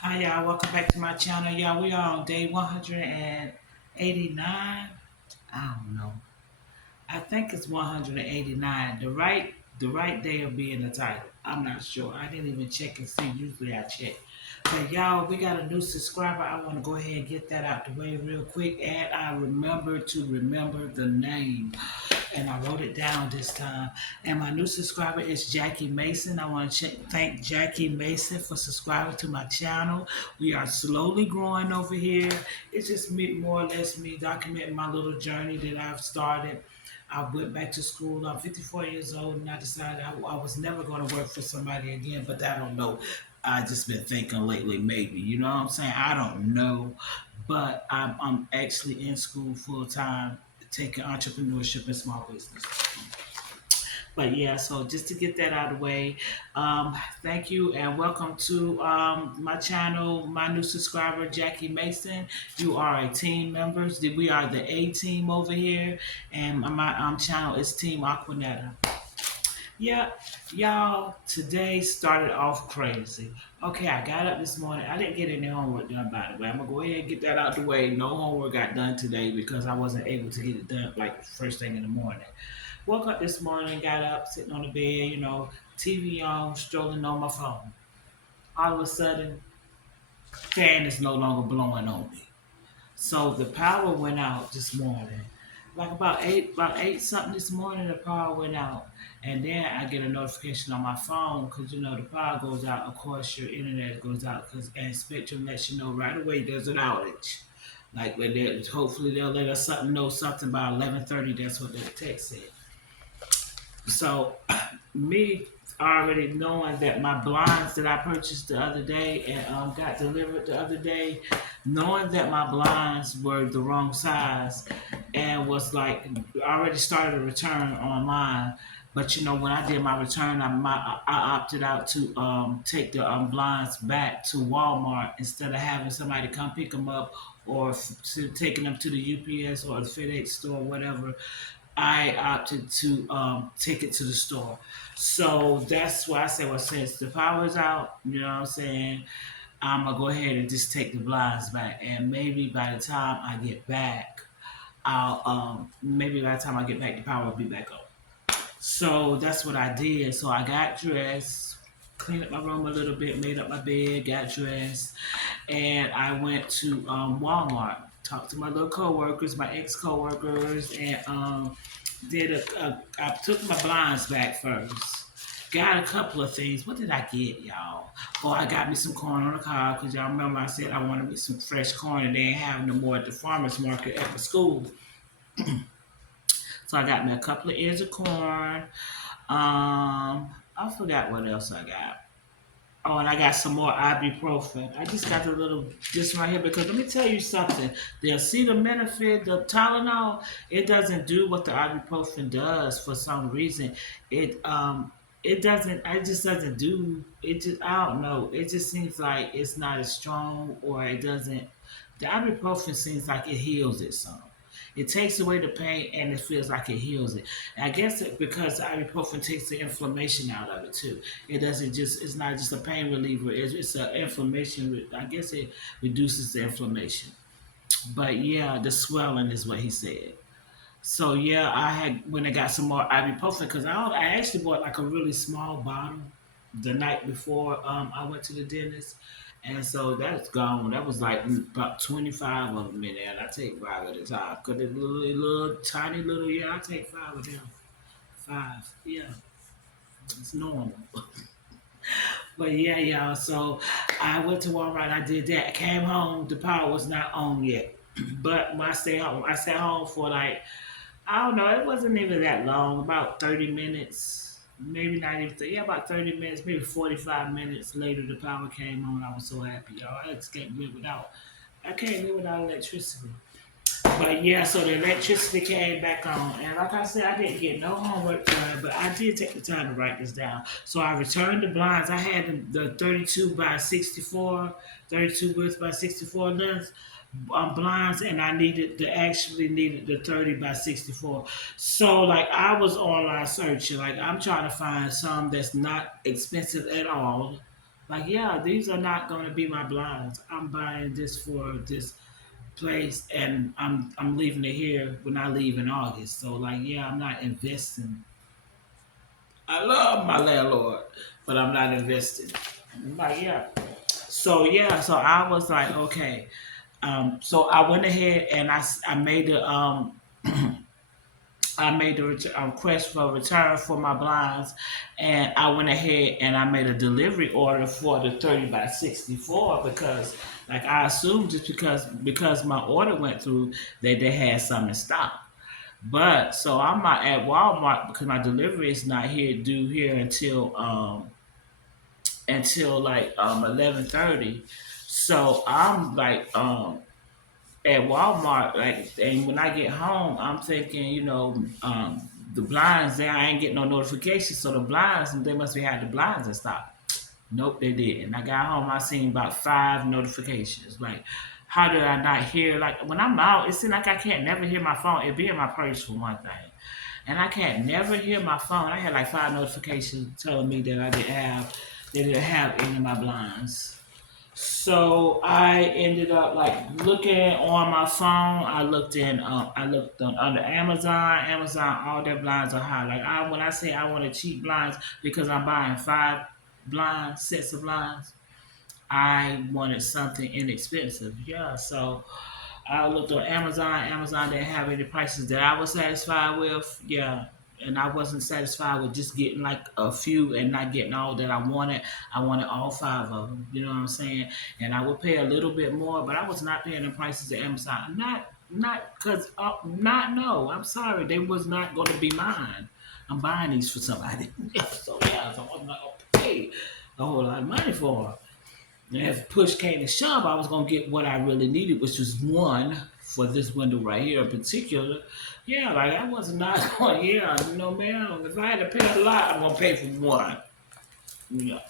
Hi y'all, welcome back to my channel. Y'all, we are on day 189. I don't know. I think it's 189. The right day will be in the title. I'm not sure. I didn't even check and see. Usually I check. But y'all, we got a new subscriber. I want to go ahead and get that out the way real quick. And I remember the name. And I wrote it down this time. And my new subscriber is Jackie Mason. I want to thank Jackie Mason for subscribing to my channel. We are slowly growing over here. It's just me, more or less me documenting my little journey that I've started. I went back to school. I'm 54 years old, and I decided I was never going to work for somebody again. But I don't know. I just been thinking lately, maybe. You know what I'm saying? I don't know, but I'm actually in school full time, taking entrepreneurship and small business. But yeah, so just to get that out of the way, thank you and welcome to my channel, my new subscriber, Jackie Mason. You are a team member. We are the A team over here, and my channel is Team Aquanetta. Yeah, y'all, today started off crazy. Okay, I got up this morning. I didn't get any homework done, by the way. I'm gonna go ahead and get that out the way. No homework got done today because I wasn't able to get it done like first thing in the morning. Woke up this morning, got up, sitting on the bed, TV on, strolling on my phone. All of a sudden, fan is no longer blowing on me. So the power went out this morning. Like about eight something this morning, the power went out, and then I get a notification on my phone because the power goes out. Of course, your internet goes out because and Spectrum lets you know right away there's an outage. Like when hopefully they'll let us know something by 11:30. That's what the text said. So me already knowing that my blinds that I purchased the other day and got delivered the other day, knowing that my blinds were the wrong size and was like already started a return online. But when I did my return, I opted out to take the blinds back to Walmart instead of having somebody come pick them up or taking them to the UPS or the FedEx store, whatever. I opted to take it to the store. So that's why I say, well, since the power's out, you know what I'm saying, I'm going to go ahead and just take the blinds back. And maybe by the time I get back, maybe by the time I get back, the power will be back on. So that's what I did. So I got dressed, cleaned up my room a little bit, made up my bed, got dressed, and I went to Walmart. Talked to my little coworkers, my ex coworkers, and I took my blinds back first. Got a couple of things. What did I get, y'all? Oh, I got me some corn on the cob because y'all remember I said I wanted me some fresh corn and they ain't having no more at the farmer's market at the school. So I got me a couple of ears of corn. I forgot what else I got. Oh, and I got some more ibuprofen. I just got this right here because let me tell you something. The acetaminophen, the Tylenol, it doesn't do what the ibuprofen does for some reason. It it doesn't. It just doesn't do. It just I don't know. It just seems like it's not as strong, or it doesn't. The ibuprofen seems like it heals it some. It takes away the pain and it feels like it heals it. And I guess because ibuprofen takes the inflammation out of it too. It doesn't just. It's not just a pain reliever. It's an inflammation. I guess it reduces the inflammation. But yeah, the swelling is what he said. So yeah, I had when I got some more ibuprofen because I actually bought like a really small bottle the night before I went to the dentist, and so that's gone. That was like about 25 of them in there, and I take five at a time because it's little tiny little. Yeah, I take five of them. Five, yeah, it's normal. But yeah, y'all. So I went to Walmart. I did that. I came home. The power was not on yet. But when I stayed home, I sat home for like I don't know. It wasn't even that long. About 30 minutes, maybe not even. Yeah, about 30 minutes, maybe 45 minutes later, the power came on. I was so happy, y'all. I just can't live without. I can't live without electricity. But yeah, so the electricity came back on, and like I said, I didn't get no homework done, but I did take the time to write this down. So I returned the blinds. I had the 32 by 64, 32 width by 64 length blinds, and I actually needed the 30 by 64. So like I was online searching, like I'm trying to find some that's not expensive at all, Like, yeah, these are not going to be my blinds. I'm buying this for this place, and I'm leaving it here when I leave in August. So, like, yeah, I'm not investing. I love my landlord, but I'm not investing. Like, yeah. So yeah, so I was like, okay. So I went ahead and I made the I made the request for return for my blinds, and I went ahead and I made a delivery order for the 30 by 64 because, like, I assumed just because my order went through that they had some in stock. But so I'm not at Walmart because my delivery is not here due here until like 11:30. So I'm like at Walmart, like, and when I get home, I'm thinking, the blinds there, I ain't getting no notifications, so the blinds, they must be had the blinds in stock. Nope, they didn't. I got home, I seen about 5 notifications. Like, how did I not hear? Like, when I'm out, it seems like I can't never hear my phone. It be in my purse for one thing, and I can't never hear my phone. I had like 5 notifications telling me that they didn't have any of my blinds. So I ended up like looking on my phone. I looked on under Amazon. Amazon, all their blinds are high. Like, when I say I want to cheap blinds because I'm buying 5 sets of blinds, I wanted something inexpensive. Yeah, so I looked on Amazon. Amazon didn't have any prices that I was satisfied with. Yeah. And I wasn't satisfied with just getting like a few and not getting all that I wanted. I wanted all 5 of them. You know what I'm saying? And I would pay a little bit more, but I was not paying the prices at Amazon. Not because not no. I'm sorry, they was not going to be mine. I'm buying these for somebody. So yeah, so I'm not gonna pay a whole lot of money for them. And if push came to shove, I was gonna get what I really needed, which was one for this window right here in particular. Yeah, like I was not going. Yeah, man. If I had to pay a lot, I'm gonna pay for one. Yeah.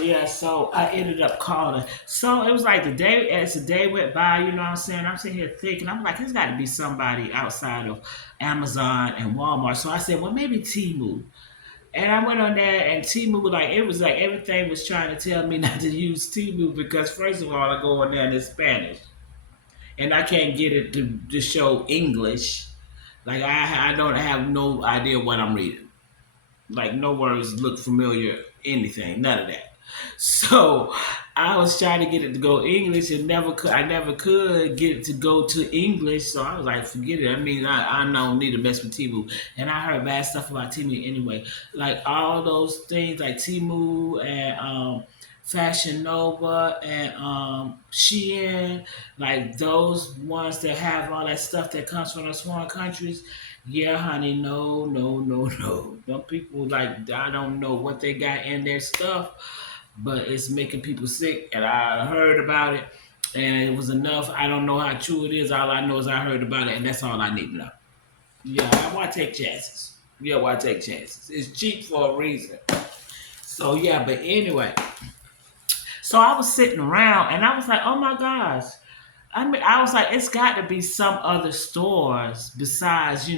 Yeah, so I ended up calling. So it was like as the day went by, you know what I'm saying? I'm sitting here thinking, I'm like, there's got to be somebody outside of Amazon and Walmart. So I said, well, maybe Temu. And I went on there, and Timu was like, it was like everything was trying to tell me not to use Timu because first of all, I go on there and it's Spanish, and I can't get it to show English. Like I don't have no idea what I'm reading. Like no words look familiar, anything, none of that. So I was trying to get it to go English and never could. I never could get it to go to English. So I was like, forget it. I mean, I don't need to mess with Timu. And I heard bad stuff about Timu anyway. Like all those things, like Timu and Fashion Nova and Shein, like those ones that have all that stuff that comes from those foreign countries. Yeah, honey, no, no, no, no. Some people like I don't know what they got in their stuff, but it's making people sick. And I heard about it, and it was enough. I don't know how true it is. All I know is I heard about it, and that's all I need to know. Yeah, why take chances? Yeah, why take chances? It's cheap for a reason. So yeah, but anyway, so I was sitting around, and I was like, oh my gosh. I mean, I was like, it's got to be some other stores besides,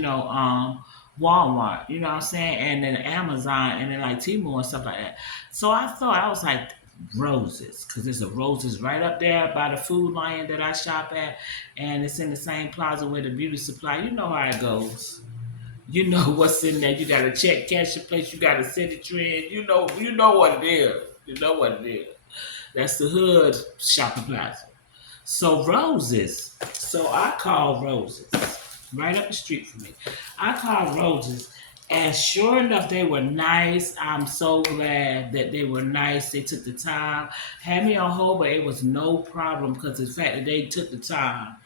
Walmart, you know what I'm saying? And then Amazon and then like Temu and stuff like that. So I thought, I was like, Roses, because there's a Roses right up there by the Food Lion that I shop at. And it's in the same plaza where the beauty supply. You know how it goes. You know what's in there. You got to check cash your place. You got to set the trend. You know what it is. You know what it is. That's the hood shopping plaza. So Roses. So I called Roses right up the street from me. I called Roses, and sure enough, they were nice. I'm so glad that they were nice. They took the time, had me on hold, but it was no problem because the fact that they took the time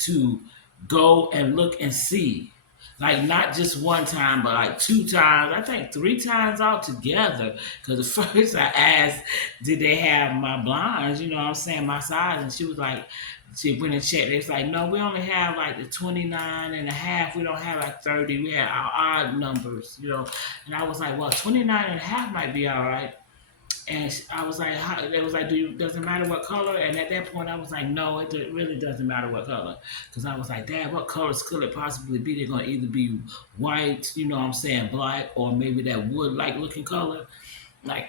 to go and look and see. Like not just one time, but like 2 times. I think 3 times altogether. Because the first I asked, did they have my blinds? You know what I'm saying? My size. And she was like, she went and checked. They was like, no, we only have like the 29 and a half. We don't have like 30. We have our odd numbers, you know. And I was like, well, 29 and a half might be all right. And I was like, they was like, doesn't matter what color? And at that point, I was like, no, it really doesn't matter what color. Because I was like, Dad, what colors could it possibly be? They're going to either be white, you know what I'm saying, black, or maybe that wood-like looking color. Like,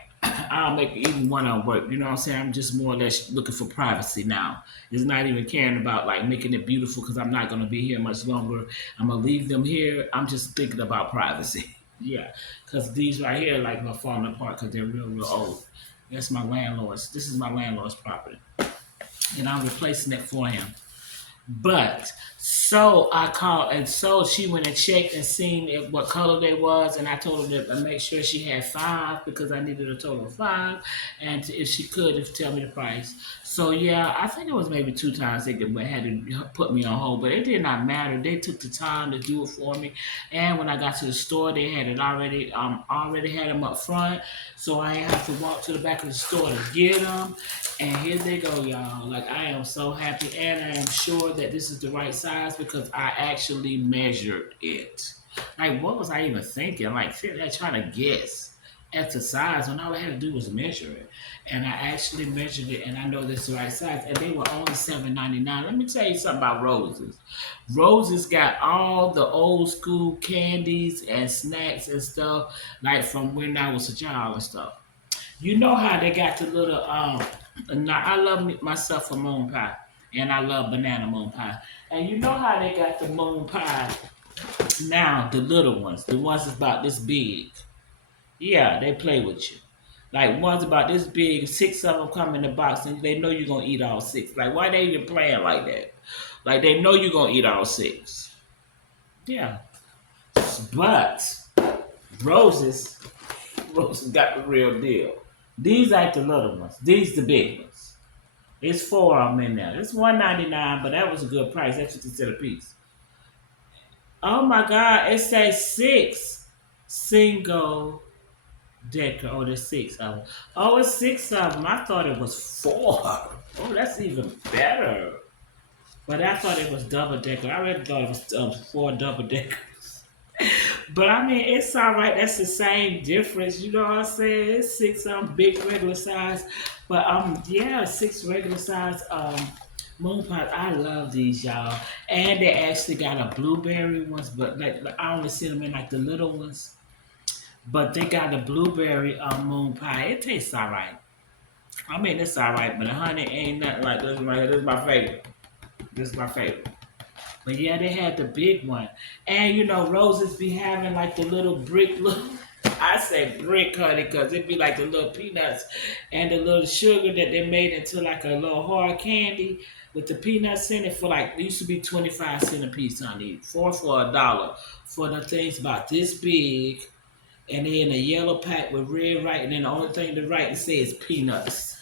I'll make even one on work. You know what I'm saying? I'm just more or less looking for privacy now. It's not even caring about like making it beautiful because I'm not gonna be here much longer. I'm gonna leave them here. I'm just thinking about privacy. Yeah, because these right here like are falling apart because they're real old. That's my landlord's. This is my landlord's property, and I'm replacing it for him. But so I called, and so she went and checked and seen what color they was, and I told her to make sure she had five because I needed a total of five, and if she could, if tell me the price. So yeah, I think it was maybe two times they had to put me on hold, but it did not matter. They took the time to do it for me, and when I got to the store, they had it already had them up front, so I didn't have to walk to the back of the store to get them. And here they go, y'all. Like I am so happy, and I am sure that this is the right size because I actually measured it. Like, what was I even thinking? Like, sitting there trying to guess at the size when all I had to do was measure it. And I actually measured it, and I know this is the right size. And they were only $7.99. Let me tell you something about roses. Roses got all the old school candies and snacks and stuff, like from when I was a child and stuff. You know how they got the little now I love myself a moon pie, and I love banana moon pie. And you know how they got the moon pie now, the little ones, the ones that's about this big. Yeah, they play with you. Like ones about this big, six of them come in the box, and they know you're gonna eat all six. Like why they even playing like that? Like they know you're gonna eat all six. Yeah, but roses, roses got the real deal. These ain't the little ones. These the big ones. It's four of them in there. It's $1.99, but that was a good price. That's 50 cents a piece. Oh my God! It says six single decker. Oh, there's six of them. Oh, it's six of them. I thought it was four. Oh, that's even better. But I thought it was double decker. I really thought it was four double deckers. But I mean, it's all right. That's the same difference. You know what I'm saying? It's six big regular size, but yeah, six regular size moon pies. I love these, y'all. And they actually got a blueberry ones, but like I only see them in like the little ones. But they got the blueberry moon pie. It tastes all right. I mean, it's all right, but the honey ain't nothing like this right here. This is my favorite. This is my favorite. But yeah, they had the big one. And you know, roses be having like the little brick look. I say brick, honey, because it be like the little peanuts and the little sugar that they made into like a little hard candy with the peanuts in it for like, it used to be 25 cents a piece, honey. Four for a dollar. For the things about this big. And they in a yellow pack with red right. And then the only thing to write it says peanuts.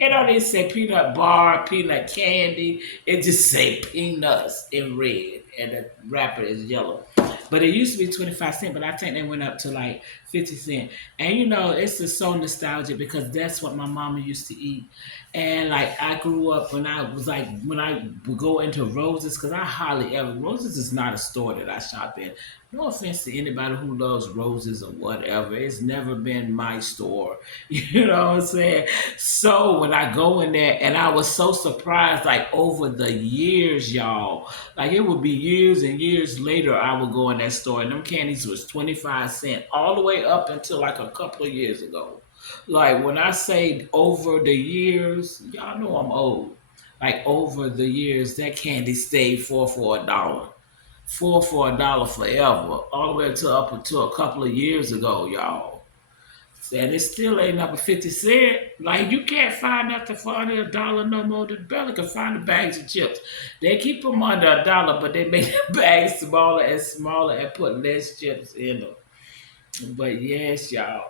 It don't even say peanut bar, peanut candy. It just say peanuts in red, and the wrapper is yellow. But it used to be 25 cents, but I think they went up to like 50 cents. And you know, it's just so nostalgic because that's what my mama used to eat. And like I grew up when I was like when I would go into Roses because I hardly ever Roses is not a store that I shop in. No offense to anybody who loves roses or whatever. It's never been my store. You know what I'm saying? So when I go in there, and I was so surprised, like over the years, y'all, like it would be years and years later, I would go in that store, and them candies was 25 cents all the way up until like a couple of years ago. Like when I say over the years, y'all know I'm old. Like over the years, that candy stayed four for a dollar. Four for a dollar forever. All the way until up until a couple of years ago, y'all. And it still ain't up to 50 cents. Like you can't find nothing for under a dollar no more than Bella can find the bags of chips. They keep them under a dollar, but they make the bags smaller and put less chips in them. But yes, y'all.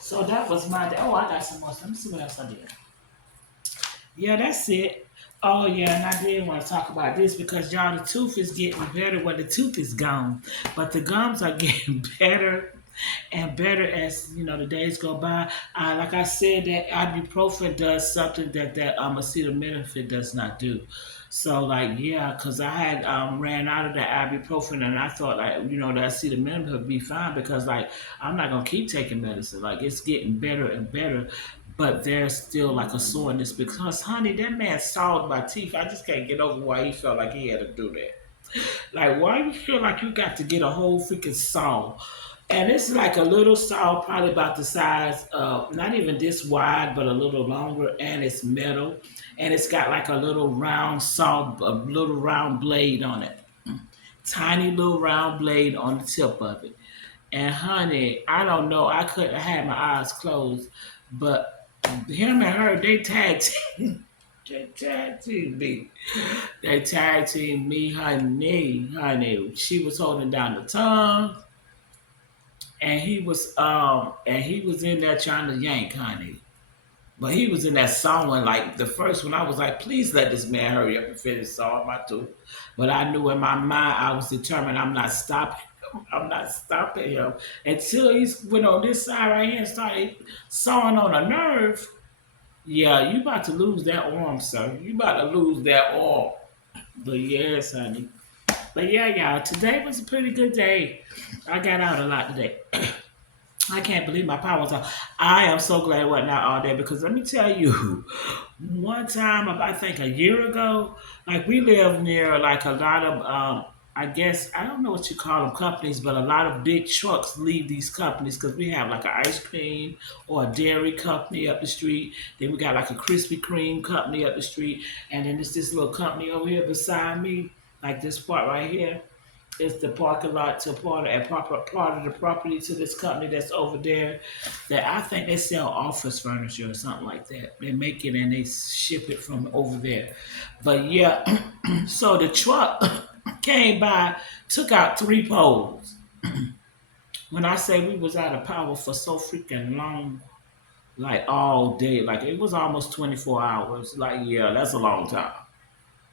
So that was my day. Oh, I got some more. Let me see what else I did. Yeah, that's it. Oh yeah, and I did want to talk about this because y'all, the tooth is getting better. Well, the tooth is gone, but the gums are getting better and better as you know the days go by. Like I said, that ibuprofen does something that acetaminophen does not do. So like yeah, cause I had ran out of the ibuprofen and I thought like the acetaminophen would be fine because like I'm not gonna keep taking medicine. Like it's getting better and better, but there's still like a soreness because honey, that man sawed my teeth. I just can't get over why he felt like he had to do that. Like why you feel like you got to get a whole freaking saw And it's like a little saw, probably about the size of not even this wide, but a little longer, and it's metal, and it's got like a little round saw, a little round blade on it, tiny little round blade on the tip of it. And honey, I don't know, I couldn't have had my eyes closed, but him and her, they tag team. They tag team me. They tag team me, honey. She was holding down the tongue, and he was in there trying to yank, honey. But he was in that song one, like the first one. I was like, please let this man hurry up and finish song my two. But I knew in my mind I was determined I'm not stopping him. I'm not stopping him until he went on this side right here and started sawing on a nerve. Yeah, you about to lose that arm, sir. You about to lose that arm. But yes, honey. But yeah, y'all, today was a pretty good day. I got out a lot today. I can't believe my power was off. I am so glad it wasn't out all day because let me tell you, one time, I think a year ago, like we live near like a lot of, I guess, I don't know what you call them companies, but a lot of big trucks leave these companies because we have like an ice cream or a dairy company up the street. Then we got like a Krispy Kreme company up the street. And then there's this little company over here beside me, like this part right here. It's the parking lot to part of the property to this company that's over there. That I think they sell office furniture or something like that. They make it and they ship it from over there. But yeah, so the truck came by, took out three poles. When I say we was out of power for so freaking long, like all day, like it was almost 24 hours. Like yeah, that's a long time.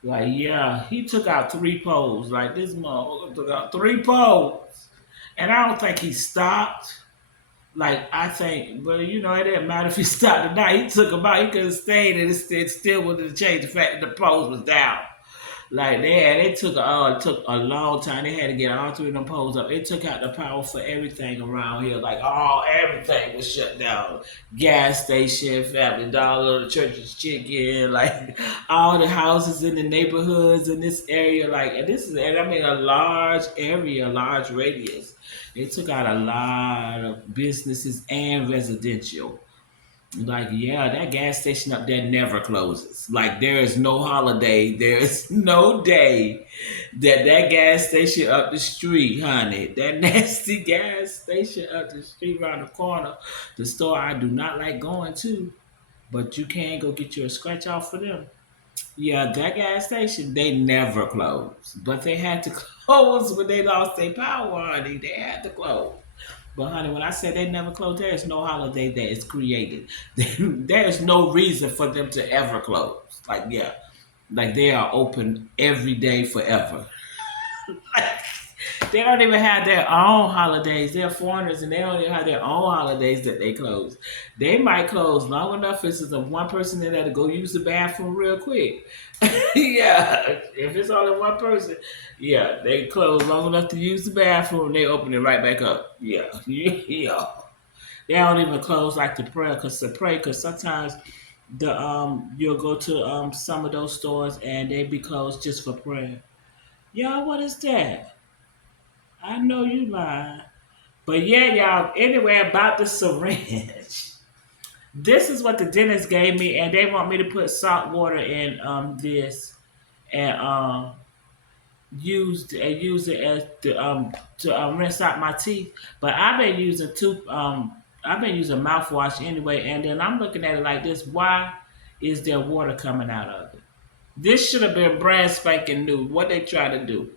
Like, yeah, he took out three poles. Like, this motherfucker took out three poles. And I don't think he stopped. Like, I think, but you know, it didn't matter if he stopped or not. He took them out. He could have stayed and it still wouldn't have changed the fact that the poles was down. Like they took a long time. They had to get all three of them poles up. It took out the power for everything around here. Like all everything was shut down. Gas station, Family Dollar, the church's chicken, like all the houses in the neighborhoods in this area. Like and this is and I mean a large area, a large radius. It took out a lot of businesses and residential. Like, yeah, that gas station up there never closes. Like, there is no holiday, there is no day that that gas station up the street, honey, that nasty gas station up the street around the corner, the store I do not like going to, but you can go get you a scratch off for them. Yeah, that gas station, they never close. But they had to close when they lost their power, honey. They had to close. But honey, when I say they never close, there is no holiday that is created. There is no reason for them to ever close. Like yeah, like they are open every day forever. They don't even have their own holidays. They're foreigners and they don't even have their own holidays that they close. They might close long enough if it's a one person in there to go use the bathroom real quick. Yeah, if it's only one person, yeah, they close long enough to use the bathroom. They open it right back up. Yeah, yeah. They don't even close like to pray because sometimes the you'll go to some of those stores and they be closed just for prayer. Y'all, what is that? I know you lying. But yeah, y'all, anyway, about the syringe. This is what the dentist gave me, and they want me to put salt water in this and use it as to rinse out my teeth. But I've been using mouthwash anyway, and then I'm looking at it like this: why is there water coming out of it? This should have been brand spanking new. What they try to do?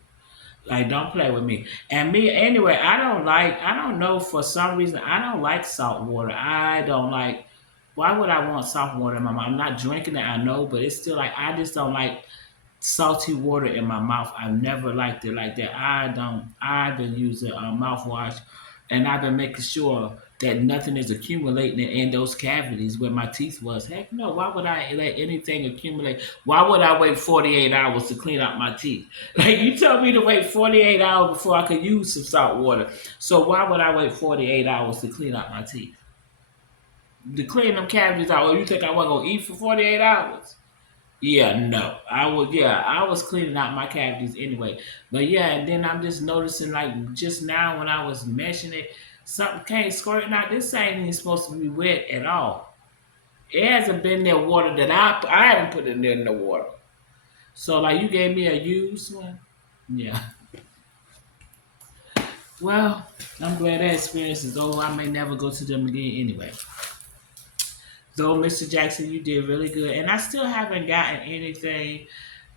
Like, don't play with me. And me, anyway, I don't know, for some reason, I don't like salt water. I don't like, why would I want salt water in my mouth? I'm not drinking it, I know, but it's still like, I just don't like salty water in my mouth. I've never liked it like that. I've been using mouthwash and I've been making sure that nothing is accumulating in those cavities where my teeth was. Heck no, why would I let anything accumulate? Why would I wait 48 hours to clean out my teeth? Like you told me to wait 48 hours before I could use some salt water. So why would I wait 48 hours to clean out my teeth? To clean them cavities out, or you think I wasn't gonna eat for 48 hours? Yeah, no. I was cleaning out my cavities anyway. But yeah, and then I'm just noticing like just now when I was meshing it, Something came squirting out. This ain't even supposed to be wet at all. It hasn't been there water that I haven't put it in the water. So like you gave me a used one. Yeah. Well, I'm glad that experience is over. I may never go to them again anyway. Though Mr. Jackson, you did really good, and I still haven't gotten anything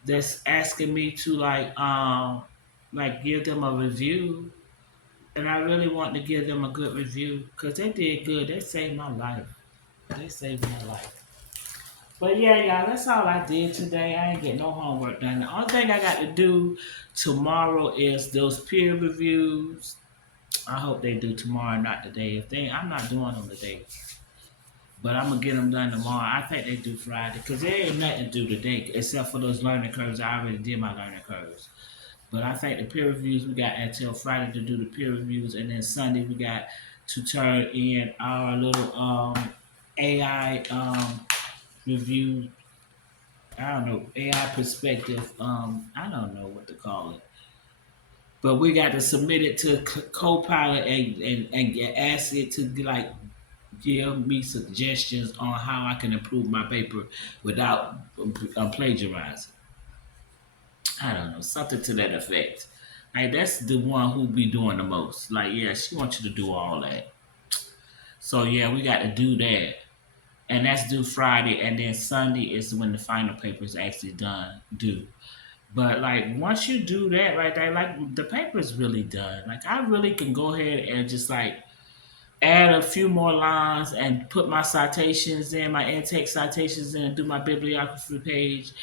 that's asking me to like give them a review. And I really want to give them a good review because they did good. They saved my life. They saved my life. But yeah, y'all, that's all I did today. I ain't get no homework done. The only thing I got to do tomorrow is those peer reviews. I hope they do tomorrow, not today. If they, I'm not doing them today, but I'm gonna get them done tomorrow. I think they do Friday because there ain't nothing to do today except for those learning curves. I already did my learning curves. But I think the peer reviews we got until Friday to do the peer reviews, and then Sunday we got to turn in our little AI review. I don't know, AI perspective. I don't know what to call it, but we got to submit it to Copilot and ask it to like give me suggestions on how I can improve my paper without plagiarizing. I don't know, something to that effect. Like that's the one who be doing the most. Like, yeah, she wants you to do all that. So yeah, we got to do that. And that's due Friday, and then Sunday is when the final paper is actually done due. But like once you do that right there, like the paper is really done. Like I really can go ahead and just like add a few more lines and put my citations in, my intake citations in, and do my bibliography page.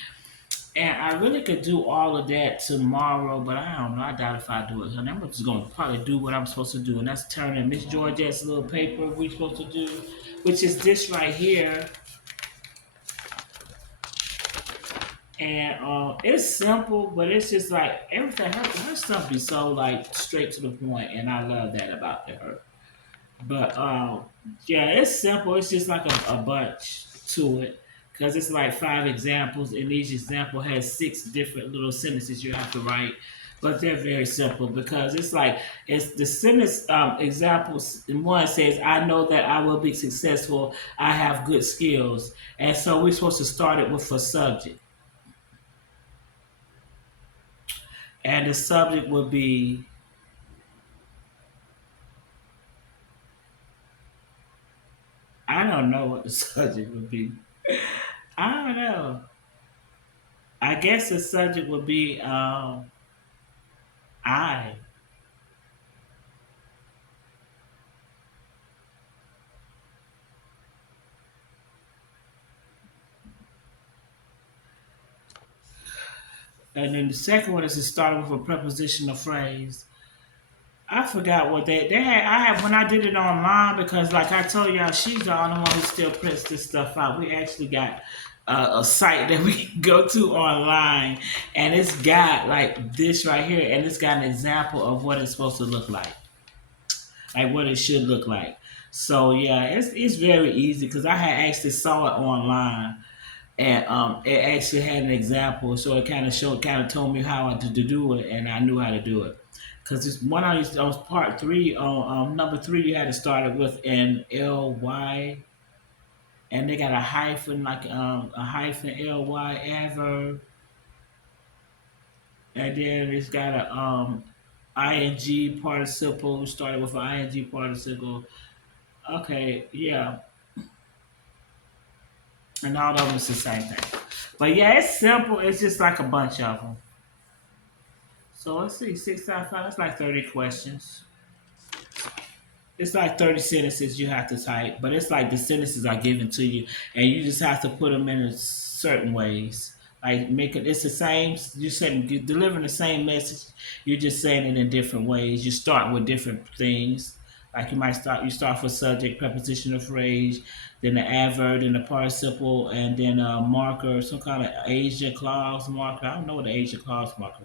And I really could do all of that tomorrow, but I don't know. I doubt if I do it. And I'm just going to probably do what I'm supposed to do, and that's turn in Miss Georgette's little paper we supposed to do, which is this right here. And it's simple, but it's just like everything. Her stuff be so like straight to the point, and I love that about her. But yeah, it's simple. It's just like a bunch to it because it's like five examples, and each example has six different little sentences you have to write. But they're very simple because it's like it's the sentence examples. And one says, "I know that I will be successful. I have good skills," and so we're supposed to start it with a subject, and the subject will be I don't know what the subject would be. I don't know. I guess the subject would be I. And then the second one is to start with a prepositional phrase. I forgot what they had. I had when I did it online because, like I told y'all, she's the only one who still prints this stuff out. We actually got a site that we can go to online, and it's got like this right here, and it's got an example of what it's supposed to look like what it should look like. So yeah, it's very easy because I had actually saw it online and it actually had an example, so it kind of told me how to do it, and I knew how to do it. Because this one on part three, on number three, you had to start it with an ly, and they got a hyphen like a hyphen ly adverb, and then it's got a ing participle. Started with an ing participle. Okay, yeah, and all of them is the same thing. But yeah, it's simple. It's just like a bunch of them. So let's see, 6 times 5, that's like 30 questions. It's like 30 sentences you have to type, but it's like the sentences are given to you, and you just have to put them in certain ways. Like make it, it's the same. You're delivering the same message. You're just saying it in different ways. You start with different things. Like you start with subject, prepositional phrase, then the adverb, then the participle, and then a marker, some kind of Asian clause marker. I don't know what the Asian clause marker.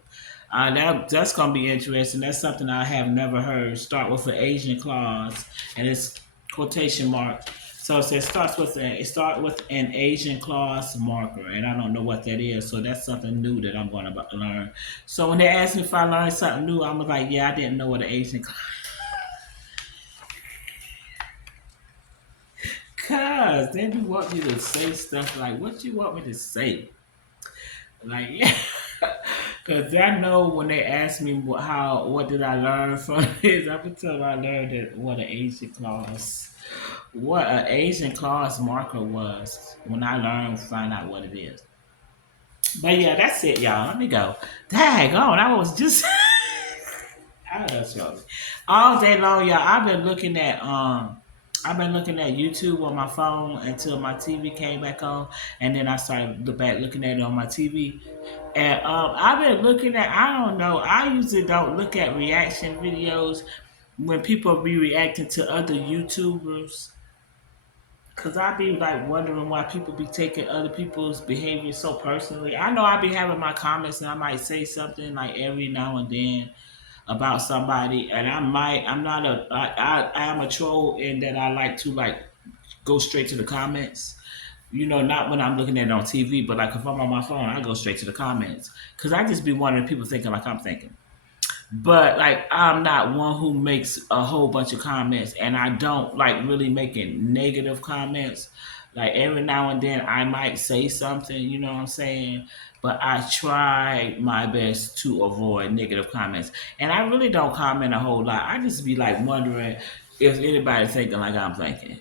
That's gonna be interesting. That's something I have never heard. Start with an Asian clause, and it's quotation mark. So it start with an Asian clause marker, and I don't know what that is. So that's something new that I'm going to learn. So when they ask me if I learned something new, I'm like, yeah, I didn't know what an Asian Cause then you want me to say stuff like, what you want me to say? Like, yeah. Cause I know when they ask me what did I learn from this, I can tell I learned that what an Asian clause marker was when I learned find out what it is. But yeah, that's it, y'all. Let me go. Dang on, I was just I just show all day long, y'all. I've been looking at YouTube on my phone until my TV came back on, and then I started looking at it on my TV. And I've been looking at. I don't know. I usually don't look at reaction videos when people be reacting to other YouTubers. Cause I be like wondering why people be taking other people's behavior so personally. I know I be having my comments and I might say something like every now and then about somebody, and I'm not I am a troll in that I like to like go straight to the comments. You know, not when I'm looking at it on TV, but like if I'm on my phone, I go straight to the comments because I just be wondering people thinking like I'm thinking. But like I'm not one who makes a whole bunch of comments, and I don't like really making negative comments. Like every now and then I might say something, you know what I'm saying? But I try my best to avoid negative comments. And I really don't comment a whole lot. I just be like wondering if anybody thinking like I'm thinking.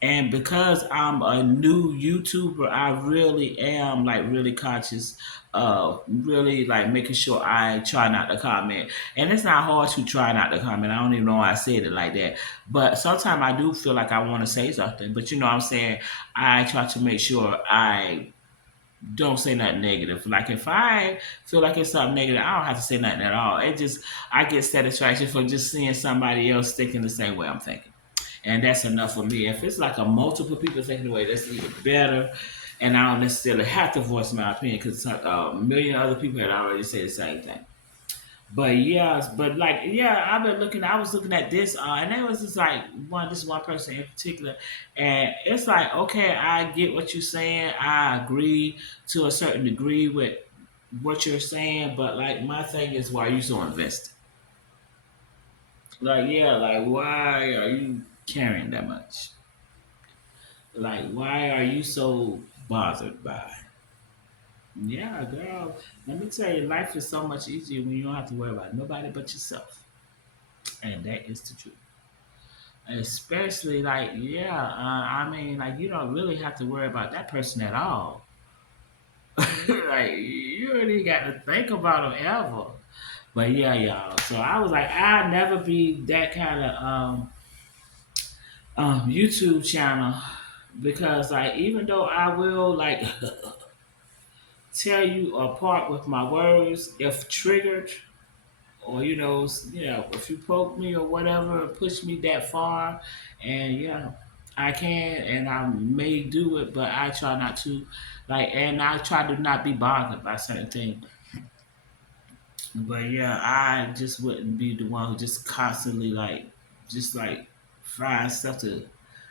And because I'm a new YouTuber, I really am like really conscious of really like making sure I try not to comment. And it's not hard to try not to comment. I don't even know why I said it like that. But sometimes I do feel like I want to say something. But you know what I'm saying? I try to make sure I don't say nothing negative. Like if I feel like it's something negative, I don't have to say nothing at all. It just I get satisfaction from just seeing somebody else thinking the same way I'm thinking, and that's enough for me. If it's like a multiple people thinking the way, that's even better. And I don't necessarily have to voice my opinion because a million other people had already said the same thing. But yes, but like yeah, I've been looking. I was looking at this, and there was just like this one person in particular, and it's like okay, I get what you're saying. I agree to a certain degree with what you're saying, but like my thing is, why are you so invested? Like yeah, like why are you caring that much? Like, why are you so bothered by? Yeah, girl. Let me tell you, life is so much easier when you don't have to worry about nobody but yourself, and that is the truth. Especially like, yeah, I mean, like you don't really have to worry about that person at all. Like, you really got to think about them ever. But yeah, y'all. So I was like, I'll never be that kind of YouTube channel because like even though I will like tear you apart with my words if triggered or if you poke me or whatever push me that far and I can and I may do it but I try not to like and I try to not be bothered by certain things but yeah I just wouldn't be the one who just constantly like just like find stuff to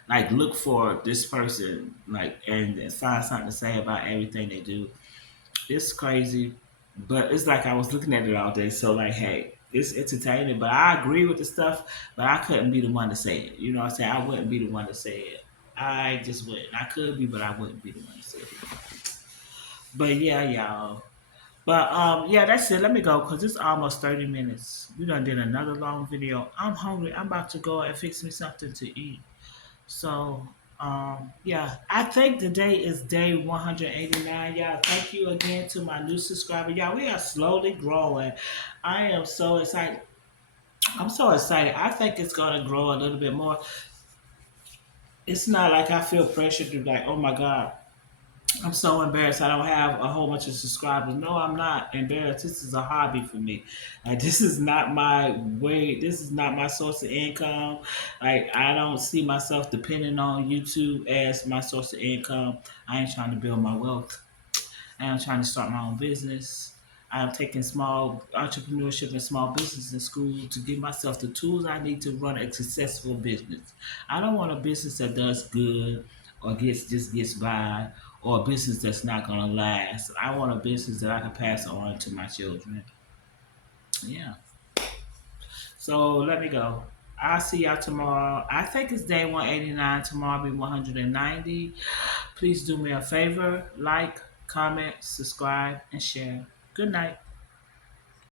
like look for this person like and find something to say about everything they do. It's crazy, but it's like I was looking at it all day. So like, hey, it's entertaining. But I agree with the stuff, but I couldn't be the one to say it. You know what I'm saying? I wouldn't be the one to say it. I just wouldn't. I could be, but I wouldn't be the one to say it. But yeah, y'all. But yeah, that's it. Let me go because it's almost 30 minutes. We done did another long video. I'm hungry. I'm about to go and fix me something to eat. So, yeah, I think today is day 189. Y'all, thank you again to my new subscriber. Y'all, we are slowly growing. I am so excited. I'm so excited. I think it's going to grow a little bit more. It's not like I feel pressure to, like, oh my God, I'm so embarrassed I don't have a whole bunch of subscribers. No, I'm not embarrassed. This is a hobby for me. Like this is not my way. This is not my source of income. Like I don't see myself depending on YouTube as my source of income. I ain't trying to build my wealth. I am trying to start my own business. I am taking small entrepreneurship and small business in school to give myself the tools I need to run a successful business. I don't want a business that does good or gets by or a business that's not gonna last. I want a business that I can pass on to my children. Yeah. So let me go. I'll see y'all tomorrow. I think it's day 189. Tomorrow will be 190. Please do me a favor, like, comment, subscribe, and share. Good night.